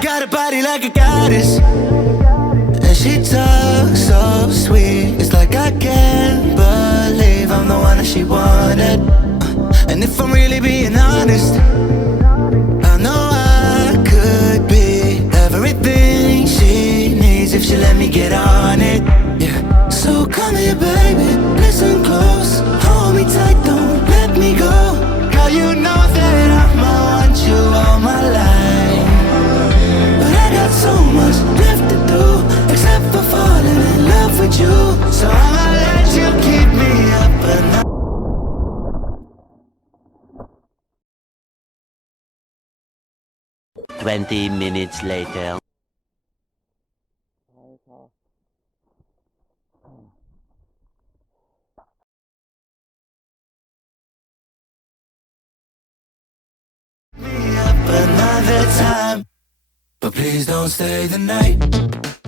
got a body like a goddess, and she talks so sweet. It's like I can't believe I'm the one that she wanted. And if I'm really being honest, I know I could be everything she needs if she let me get on it. Yeah. So come here, baby, listen close, hold me tight, don't let me go. Girl, you know that I'ma want you all my life, but I got so much left to do, except for falling in love with you. So I'ma let you keep me up at night. 20 minutes later. Me up another time, but please don't stay the night.